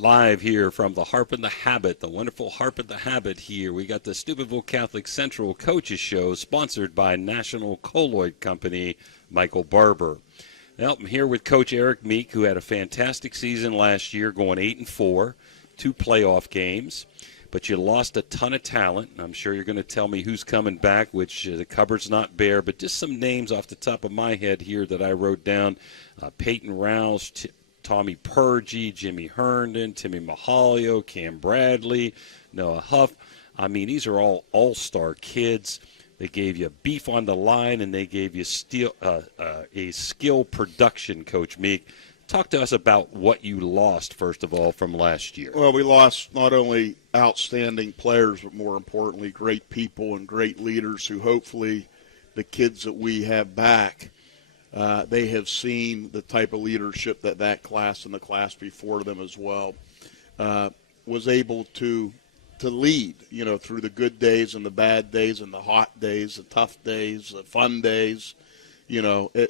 Live here from the Harp and the Habit, the wonderful Harp and the Habit here. We got the Steubenville Catholic Central Coaches Show, sponsored by National Colloid Company, Michael Barber. Well, I'm here with Coach Eric Meek, who had a fantastic season last year, going 8-4, 2 playoff games. But you lost a ton of talent. I'm sure you're going to tell me who's coming back, which the cupboard's not bare. But just some names off the top of my head here that I wrote down. Peyton Rouse, Tommy Purgie, Jimmy Herndon, Timmy Mahalio, Cam Bradley, Noah Huff. I mean, these are all all-star kids. They gave you beef on the line, and they gave you a skill production, Coach Meek. Talk to us about what you lost, first of all, from last year. Well, we lost not only outstanding players, but more importantly, great people and great leaders who hopefully the kids that we have back, they have seen the type of leadership that class and the class before them as well was able to lead, through the good days and the bad days and the hot days, the tough days, the fun days.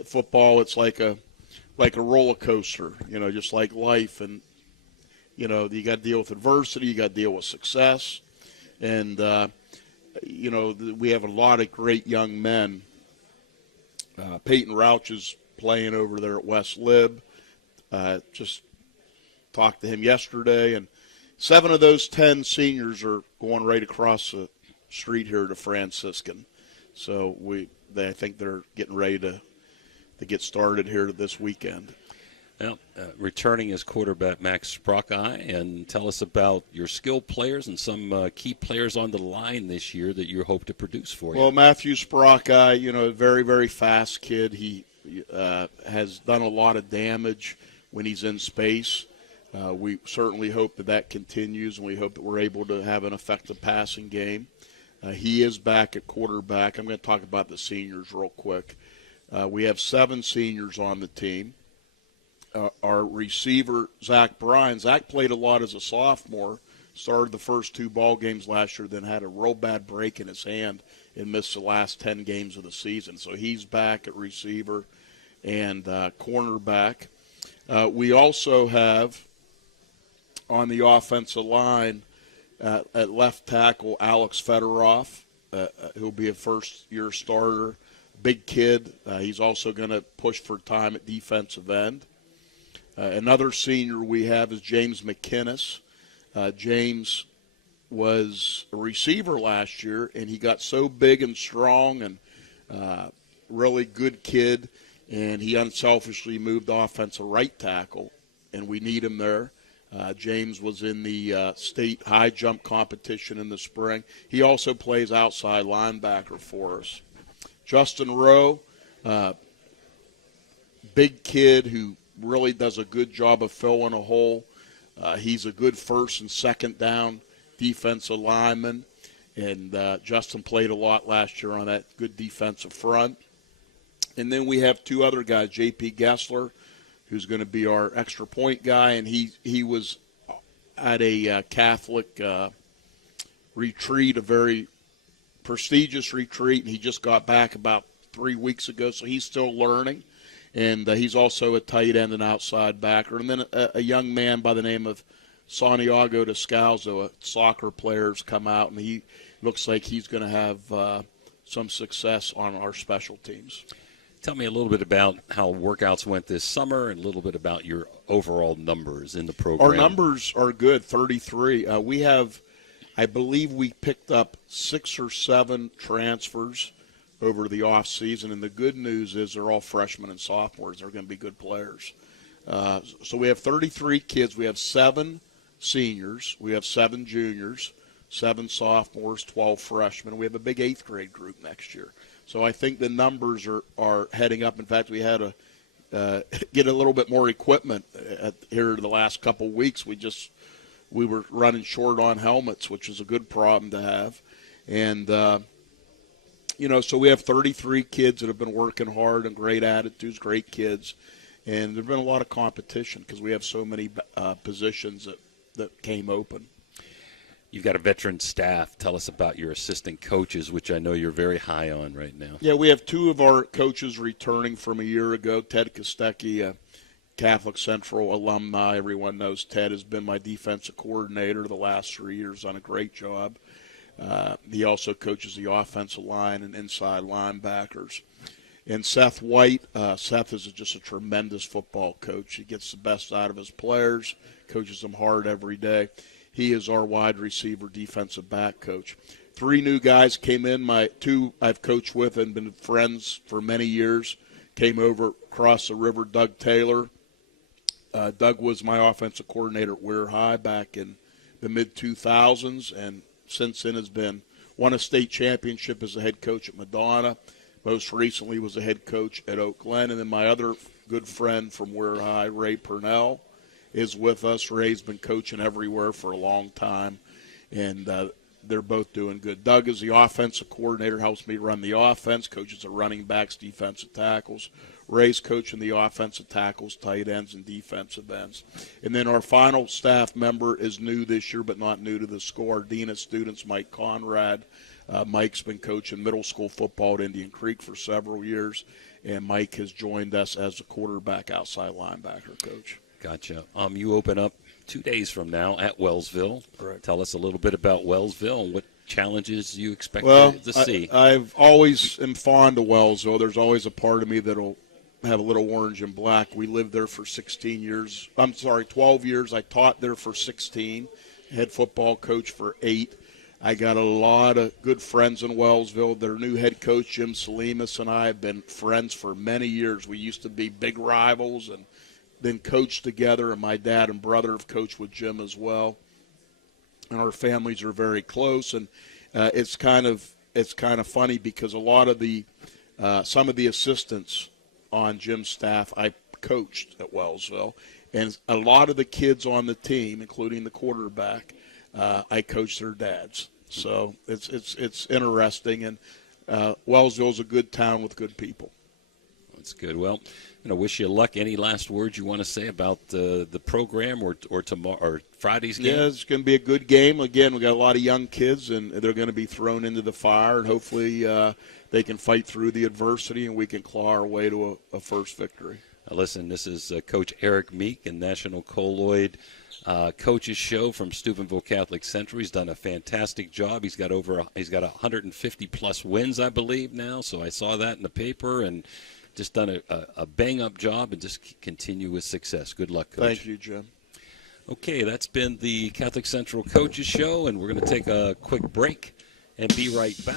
Football, it's like a roller coaster, just like life. And, you got to deal with adversity, you got to deal with success. And, we have a lot of great young men. Peyton Rouch is playing over there at West Lib. Just talked to him yesterday, and 7 of those 10 seniors are going right across the street here to Franciscan. So I think they're getting ready to get started here this weekend. Well, returning as quarterback Max Sprockeye, and tell us about your skilled players and some key players on the line this year that you hope to produce for you. Well, Matthew Sprockeye, a very, very fast kid. He has done a lot of damage when he's in space. We certainly hope that continues, and we hope that we're able to have an effective passing game. He is back at quarterback. I'm going to talk about the seniors real quick. We have 7 seniors on the team. Our receiver, Zach Bryan. Zach played a lot as a sophomore, started the first 2 ball games last year, then had a real bad break in his hand and missed the last 10 games of the season. So he's back at receiver and cornerback. We also have on the offensive line at left tackle Alex Fedorov, who'll be a first-year starter. Big kid. He's also going to push for time at defensive end. Another senior we have is James McInnes. James was a receiver last year, and he got so big and strong and really good kid, and he unselfishly moved offensive right tackle, and we need him there. James was in the state high jump competition in the spring. He also plays outside linebacker for us. Justin Rowe, big kid who really does a good job of filling a hole. He's a good first and second down defensive lineman, and Justin played a lot last year on that good defensive front. And then we have 2 other guys, J.P. Gessler, who's going to be our extra point guy, and he was at a Catholic retreat, a very prestigious retreat, and he just got back about 3 weeks ago, so he's still learning. And he's also a tight end and outside backer. And then a young man by the name of Santiago Descalzo, a soccer player, has come out, and he looks like he's going to have some success on our special teams. Tell me a little bit about how workouts went this summer and a little bit about your overall numbers in the program. Our numbers are good, 33. I believe we picked up 6 or 7 transfers over the off season, and the good news is they're all freshmen and sophomores. They're going to be good players. So we have 33 kids. We have 7 seniors. We have 7 juniors, 7 sophomores, 12 freshmen. We have a big 8th grade group next year. So I think the numbers are heading up. In fact, we had to get a little bit more equipment here the last couple of weeks. We were running short on helmets, which is a good problem to have. And so we have 33 kids that have been working hard and great attitudes, great kids. And there's been a lot of competition because we have so many positions that came open. You've got a veteran staff. Tell us about your assistant coaches, which I know you're very high on right now. Yeah, we have 2 of our coaches returning from a year ago. Ted Kostecki Catholic Central alumni. Everyone knows Ted has been my defensive coordinator the last 3 years, done a great job. He also coaches the offensive line and inside linebackers. And Seth White, Seth is just a tremendous football coach. He gets the best out of his players, coaches them hard every day. He is our wide receiver defensive back coach. 3 new guys came in. My 2 I've coached with and been friends for many years. Came over across the river, Doug Taylor. Doug was my offensive coordinator at Weir High back in the mid-2000s, and since then has won a state championship as a head coach at Madonna. Most recently was a head coach at Oak Glen. And then my other good friend from Weir High, Ray Purnell, is with us. Ray's been coaching everywhere for a long time, and they're both doing good. Doug is the offensive coordinator, helps me run the offense, coaches the running backs, defensive tackles. Ray's coaching the offensive tackles, tight ends, and defensive ends. And then our final staff member is new this year, but not new to the school. Our dean of students, Mike Conrad. Mike's been coaching middle school football at Indian Creek for several years, and Mike has joined us as a quarterback outside linebacker coach. Gotcha. You open up 2 days from now at Wellsville. Correct. Tell us a little bit about Wellsville and what challenges you expect to see. I've always am fond of Wellsville. There's always a part of me that'll have a little orange and black. We lived there for 12 years. I taught there for 16, head football coach for 8. I got a lot of good friends in Wellsville. Their new head coach, Jim Salimas, and I have been friends for many years. We used to be big rivals and then coached together, and my dad and brother have coached with Jim as well. And our families are very close, and it's kind of funny because a lot of some of the assistants on Jim's staff I coached at Wellsville, and a lot of the kids on the team, including the quarterback, I coached their dads. So it's interesting, and Wellsville's a good town with good people. That's good. Well, wish you luck. Any last words you want to say about the program or tomorrow or Friday's game? Yeah, it's going to be a good game. Again, we got a lot of young kids, and they're going to be thrown into the fire, and hopefully they can fight through the adversity, and we can claw our way to a first victory. Listen, this is Coach Eric Meek and National Colloid Coaches Show from Steubenville Catholic Central. He's done a fantastic job. He's got 150 plus wins, I believe, now. So I saw that in the paper and just done a bang-up job and just continue with success. Good luck, Coach. Thank you, Jim. Okay, that's been the Catholic Central Coaches Show, and we're going to take a quick break and be right back.